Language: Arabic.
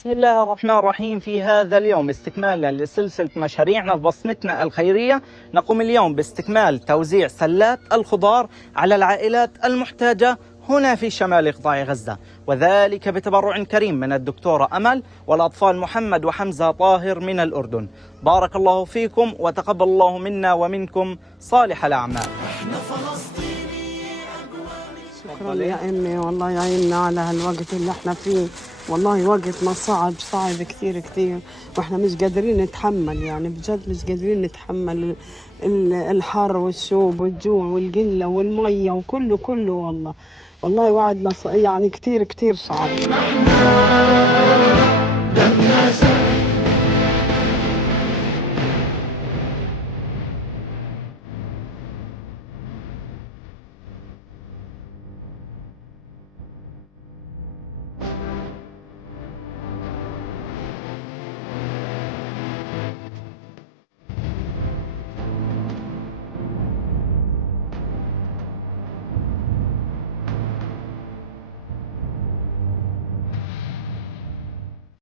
بسم الله الرحمن الرحيم. في هذا اليوم استكمالا لسلسلة مشاريعنا ببصمتنا الخيرية، نقوم اليوم باستكمال توزيع سلات الخضار على العائلات المحتاجة هنا في شمال قطاع غزة، وذلك بتبرع كريم من الدكتورة أمل والأطفال محمد وحمزة طاهر من الأردن. بارك الله فيكم وتقبل الله منا ومنكم صالح الأعمال. شكرا يا أمي، والله يعيننا على هالوقت اللي احنا فيه. والله وقتنا صعب كثير، واحنا مش قادرين نتحمل، يعني بجد مش قادرين نتحمل الحر والشوب والجوع والقلة والمية وكله والله وعدنا يعني كثير صعب.